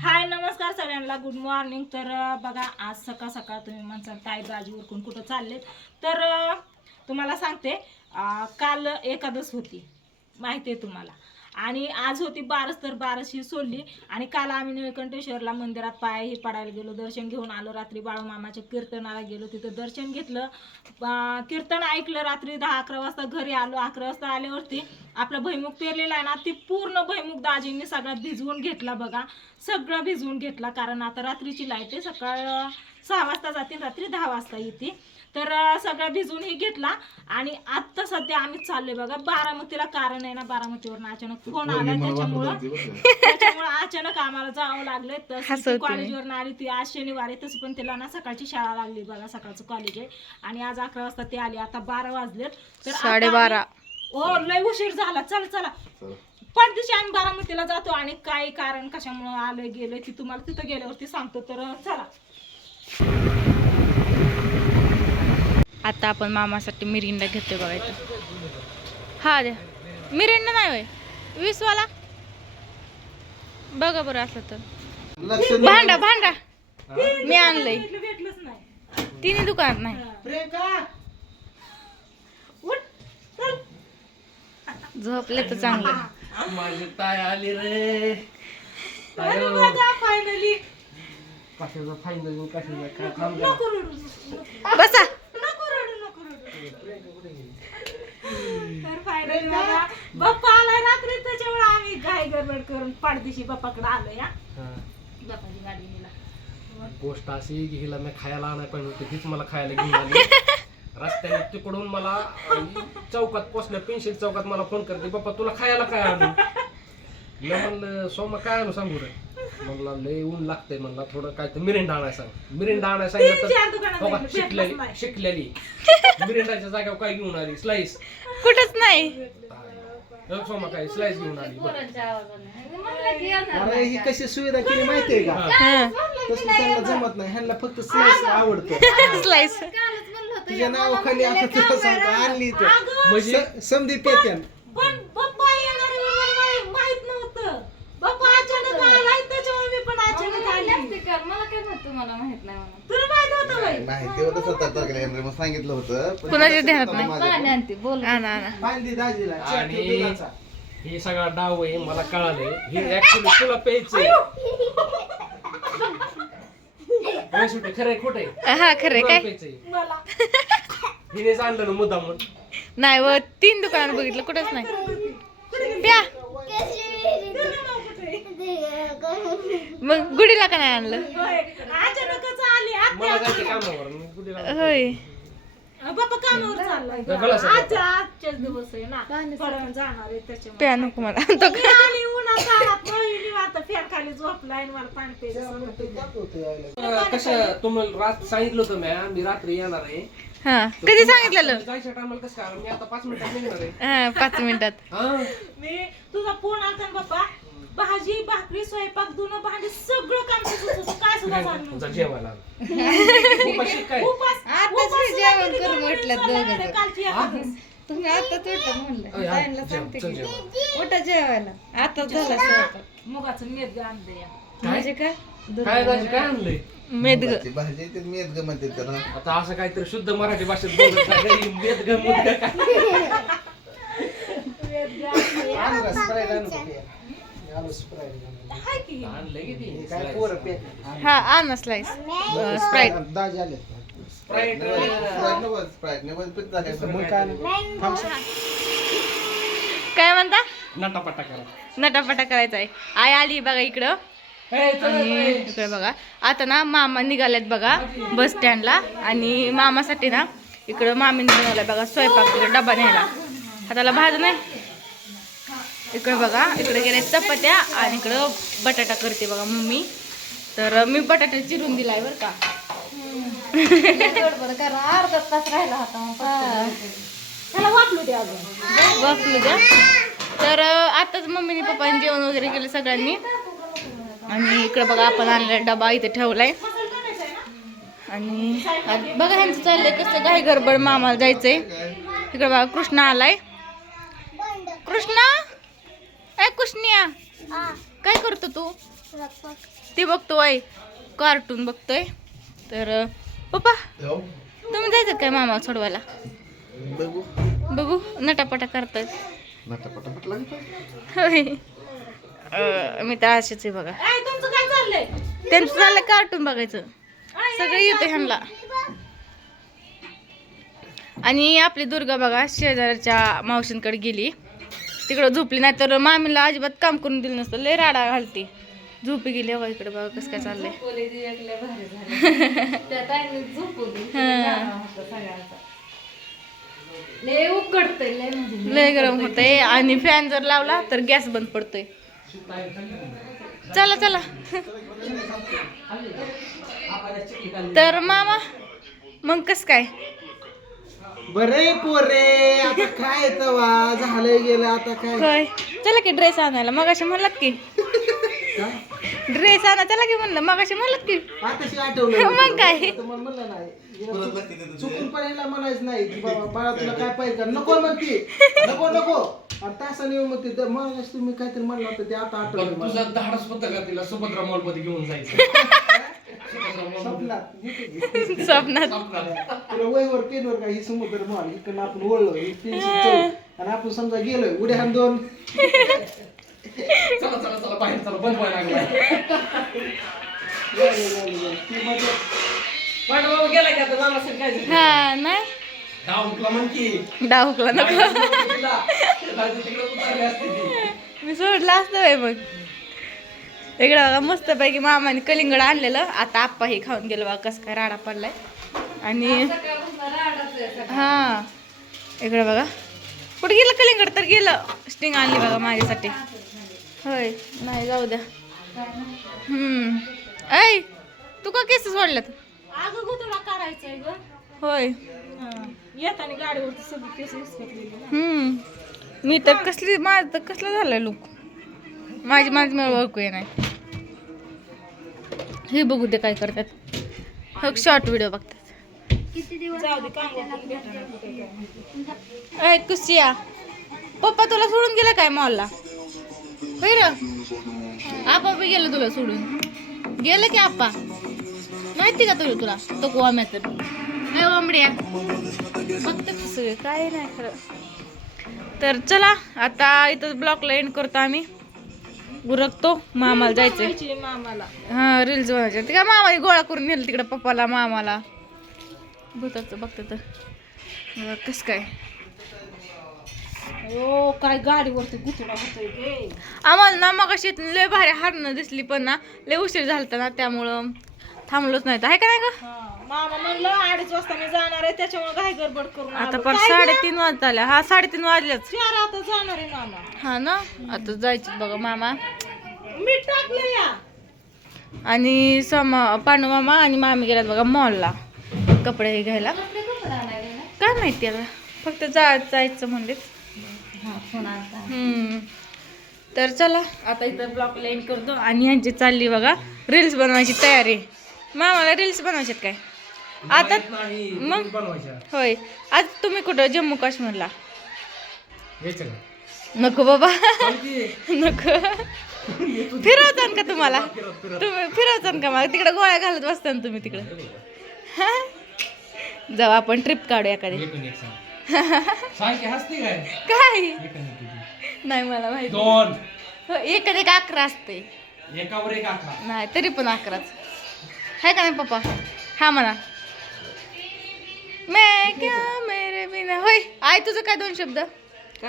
हाय नमस्कार सगळ्यांना. Good morning तर बघा आज सकाळ सकाळ तुम्ही म्हणसाल ताई दाजी उरकून कुठं चालले तर तुम्हाला सांगते काल एकादश होती. माहिती आहे तुम्हाला. आणि आज होती बारस तर बारस ही सोडली. आणि काल आम्ही निळकंठेश्वरला मंदिरात पाय ही पडायला गेलो. दर्शन घेऊन आलो. रात्री बाळूमामाच्या कीर्तनाला गेलो. तिथं दर्शन घेतलं. कीर्तन ऐकलं. रात्री दहा अकरा वाजता घरी आलो. अकरा वाजता आल्यावरती आपला भैमुख पेरलेला आहे ना ती पूर्ण भैमुख दाजींनी सगळा भिजवून घेतला बघा. सगळं भिजवून घेतला. कारण आता रात्रीची लाइट आहे. सकाळ सहा वाजता जाते रात्री दहा वाजता येते. तर सगळं भिजवूनही घेतला आणि आत्ता सध्या आम्ही चाललोय बघा. बारामतीला कारण आहे ना बारामतीवरून अचानक फोन आला त्याच्यामुळं? त्याच्यामुळे अचानक आम्हाला जावं लागलंय. तसं हसवते. कॉलेजवर आली ती. आज शनिवार आहे तसं पण तिला ना सकाळची शाळा लागली बघा सकाळचं कॉलेज आहे. आणि आज अकरा वाजता ती आली. आता बारा वाजलेत. तर साडेबारा. हो लय उशीर झाला. चला चला. पडदिशी आम्ही बारामतीला जातो आणि काय कारण कशामुळे आलोय गेलोय ती तुम्हाला तिथं गेल्यावरती सांगतो. तर चला. आता आपण मामासाठी मिरिंडा घेतोय बघा इथं हा द्या मिरिंडा नाही होय. वीसवाला बघा बरं असलं तर. भांडा भांडा. मी आणलंय. इथलं भेटलंच नाही. तिन्ही दुकानात नाही. झोपले तर चांगलं. माझी ताय आली रे. फायनली कशाचा फायनल कशाचा बसा. रडू तर फायनली बघा. बाप्पा आलाय रात्री त्याच्यामुळे आम्ही घाई गडबड करून पाडदिशी बाप्पाकडे आलो या हा. बाप्पाची गाडी नेला. गोष्ट अशी की हिला मी खायला आणाय पाहिजे होती हीच मला खायला घेऊन आली. रस्त्याने तिकडून मला चौकात पोचल्या पेन्शिल चौकात मला फोन करते बाप्पा तुला खायला काय आणू? मी म्हणलं सोमा काय आणू सांगू रे? म्हणला लय ऊन लागतंय. म्हणला थोडं काय तर मिरिंडा आणाय सांग. मिरिंडा आणाय तीन चार सांगितलं दुकानात तर हो का, भेटलंच शिकलेली नाही. शिकलेली. मिरिंडाच्या जागेवर काय घेऊन आली? स्लाइस कुठंच नाही. सोमा काय स्लाइस घेऊन आली. बरं. अरे ही कशी सुविधा केली माहितीये का? हा. तसं त्यांना जमत नाही. ह्यांना फक्त स्लाइस आवडतं. स्लाइस तुझ्या नावाखाली आता तुला सांगतो आणली तर म्हणजे समधी पेत्यान पण बाप्पा येणार आहे म्हणून मला माहीत नव्हतं बाप्पा अचानक आलाय त्याच्यामुळे मी पण अचानक आली तुला माहीत होतं बाई. नाही तेव्हा तर सत्तर तारखेला येणार मग सांगितलं होतं. पण कुणाच्या ध्यानात नाही. माझ्या. आणा आणा पाणी दाजीला चहा आणि- दुधाचा. हे सगळा डाव आहे मला कळाले हे ऍक्च्युली तुला प्यायचंय. होय सुटे खरंय खोटंय हा तुला काय? प्यायचंय. मला. हिनेच आणलं ना मुद्दा म्हणून नाही व तीन दुकानात बघितलं कुठंच नाही. प्या. मग गुडीला का नाही आणलं? मला आत्या जायचं कामावर मी कुठे होय. बाप्पा कामावर चाललाय गळा सारखा. आजच्या आजच्याच दिवस आहे ना. पळून जाणार आहे त्याच्यामुळे. प्या नको मला. तो मी आली उन्हात काळात मोहिनी आता फॅन खाली झोपलाय आणि मला पाणी प्यायचं. कसं तुम्हाला रात सांगितलं होतं म्या मी रात्री येणार आहे. हा कधी सांगितलेलं? जायच्या टायमाला कसं काय? मी आता पाच मिनिटात निघणार आहे. हा पाच मिनिटात. हा? मी तुझा फोन आलता ना बाप्पा भाजी भाकरी स्वयंपाक धुणं भांडी सगळं काम तुझं होतं. उपाशी काय? आताच जेवण दोघं जण. कालची. तुम्ही आता तुटलं म्हणलं. अय, हा, ताईंला जेव, सांगते चल की जेवायला. उठा जेवायला? आता झाला स्वयंपाक. मुगाचं मेद आणलं या म्हणजे काय? काय दाजी काय आणलंय? मेदग. मुगाची भाजी ते म्हणते त्याला. आता असं काहीतरी शुद्ध मराठी भाषेत बोलत जा. काही Sprite. हे? काय पोरं. हा. आण स्लाइस स्प्राईट दाजी आले मग काय? नाही. म्हणता? नटापटा करा. नटापटा करायचा आहे आई आली बघा इकडं. आणि इकडे बघा. आता ना मामा निघालेत बघा बस स्टँडला. आणि मामासाठी ना इकडं मामीने बनवलाय बघा स्वयंपाक तिकडे डबा न्यायला. हाताला भाज नाही इकडे बघा इकडे गेले चपात्या आणि इकडं बटाटा करते बघा मम्मी. तर मी बटाटा चिरून दिलाय बरं का. त्याला अजून. वापरू द्या. तर आताच मम्मीने पप्पाने जेवण वगैरे केलं सगळ्यांनी. आणि इकडं बघा आपण आणलाय डबा इथे ठेवलाय. आणि बघा ह्यांचं चाललंय कसं घाई गडबड मामाला जायचंय. इकडे बघा कृष्णा आलाय. कृष्णा! काय करतो तू? ते बघतोय कार्टून बघतोय. तर पप्पा जाऊ. तुम्ही जायचं काय मामा सोडवायला? बघू. बघू नटापटा करताय. मी तर अशीच आहे बघा. चाललंय? त्यांचं चाललं कार्टून बघायचं. सगळं येतं ह्यांना. आणि आपली दुर्गा बघा शेजारच्या मावशींकडे गेली. तिकडं झोपली नाही तर मामीला अजिबात काम करून दिलं नसतं. लय राडा घालते. झोपी गेली हवा इकडे बघा कसं काय चाललंय. लय गरम होतंय. आणि फॅन जर लावला तर गॅस बंद पडतोय. चला चला. तर मामा मग कस काय? बरे पोरे आता काय तवा? झालंय गेलं आता काय? काय चला की ड्रेस आणायला. मग असे म्हणलात की. ड्रेस आणा चला की म्हणलं. मग असे म्हणलात की. आताशी आठवलं मग काय? मला म्हणलं नाही. लागते ते. चुकून पण ह्याला म्हणायचं नाही की बाबा बाळा तुला काय पाहिजे? का नको म्हणते. नको नको. आणि तासाने येऊन म्हणते "द- मला तुम्ही काहीतरी म्हणलं होतं ते आता आठवलं मला. तुझं धाडस होतं का तिला? सुभद्रा मॉलमध्ये घेऊन जायचं. स्वप्नात. तुला वयवर पेनवर का ही समुद्र माल इकडनं आपण ओळलं आणि आपण समजा गेलोय उद्या हा दोन. चला चला चला बाहेर चला बंद व्हायला लागलाय गेले, गेले, गेले. ती मध्ये हा नाही. डाव हुकला म्हण की डाहुकला नको मी सोडलं असतं मग. इकडं बघा मस्त पैकी मामाने कलिंगड आणलेलं. आता आप्पा हे खाऊन गेलो बघा कसं काय राडा पडलाय. आणि हा इकडं बघा. कुठे गेलं कलिंगड? तर गेलं. स्टिंग आणली बघा माझ्यासाठी. होय नाही जाऊ द्या. हम्म. ऐ तू का केस सोडल्यात? ग होय. मी तर कसली माझं तर कसलं झालंय लुक? माझी माझी मला ओळखू ये नाही हे बघू दे काय करतात. हो शॉर्ट व्हिडिओ बघतात. अय कुसिया. पप्पा तुला सोडून गेला काय मॉलला होय र? आपा बी गेलं तुला सोडून. गेलं की आपा? माहिती का तुला तुला? तो कोंब्या तर काय कोंबड्या फक्त सगळं काय नाही खरं. तर चला आता इथं ब्लॉकला एंड करतो आम्ही. उरकतो. मामाला जायचंय. जायची मामाला. हा रील्स बनवायचे ते काय मामाने गोळा करून नेलं तिकडे पप्पाला मामाला. भूताचं बघतं तर. कसं काय. हो काय गाडीवरती गुतडा होतोय गे. आम्हाला ना मग अशी लय भारी हरणं दिसली पण ना लय उशीर झालता ना त्यामुळं. थांबलोच नाही. तर आहे का नाही हा, मामा म्हणलं अडीच वाजता मी जाणार आहे त्याच्यामुळे घाई गडबड करून आता. पण? साडेतीन वाजता आल्या हा साडेतीन वाजल्याच चार आता जाणार आहे मामा. हा ना? आता जायचं बघा मामा. मीठ टाकलं या. आणि समा पांडू मामा आणि मामी गेल्यात बघा मॉलला कपडे घ्यायला. काय माहिती आता. फक्त जा जायचं म्हणले हम्म. तर चला. आता इथं ब्लॉग एंड करतो. आणि ह्यांची चालली बघा. रील्स बनवायची तयारी. मामाला रील्स बनवायच्यात काय? आता नाही मग? बनवायच्या. होय. आज तुम्ही कुठं? जम्मू काश्मीरला. यायचं का? नको बाबा. चाल की. नको फिरवतान का तुम्हाला? तुम्ही फिरवतान का मला? तिकडे गोळ्या घालत बसता ना तुम्ही तिकडे. जाऊ आपण ट्रिप काढू एखादी. एक आणि एक सांग. सांग की हसते काय? काय? एक आणि एक किती? नाही मला माहिती दोन. हो, एखादी एक अकरा असते एकावर एक अकरा. नाही तरी पण अकराच. आहे का नाही पप्पा हा म्हणा मैं क्या मेरे बिना होय आई तुझं काय दोन शब्द?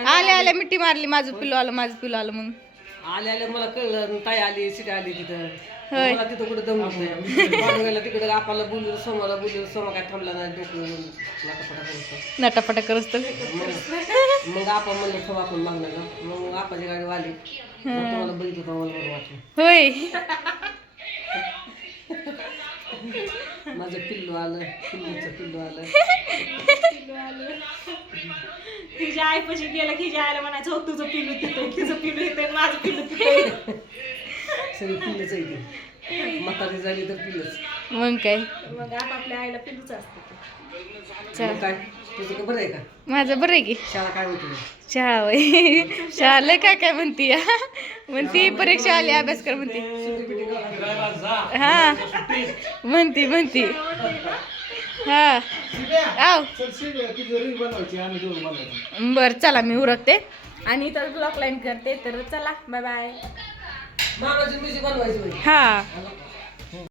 आले आल्या मिठी मारली माझं पिल्लू आलं माझं पिल्लू आलं म्हणून. आले आले मला कळलं ताई आली सीट आली तिथं. होय. मला तिथं कुठं दम गेला तिकडे आपल्याला बोललो सोमाला बोललो सोमा काय थांबला नाही डोकं करतो नटापटा करत तर मग मग आपण म्हणलं ठेवा आपण मागणार मग आपाची गाडी आली मग तुम्हाला बघितलं तर मला बरं वाटलं. होय. माझं पिल्लू आलं पिल्लूचं पिल्लू आलं. तिच्या आईपाशी गेलं की हिच्या आईला म्हणायचं हो तुझं पिलू तिथं तिचं पिलू इथे माझं पिलू तिथं. सगळी पिल्लच आहे ती. म्हातारी झाली तर पिल्लच. मग काय? मग आपापल्या आईला पिलूच असतं. काय? तुझं का बरं आहे का? माझं बरं आहे की. शाळा काय होती शाळा वय शाळा लय काय काय म्हणती म्हणती परीक्षा आली अभ्यास कर म्हणती. हा. म्हणती म्हणती. हा. आव. बर चला मी उरकते. आणि इथं ब्लॉक लाईन करते तर चला बाय बाय बनवायची हा.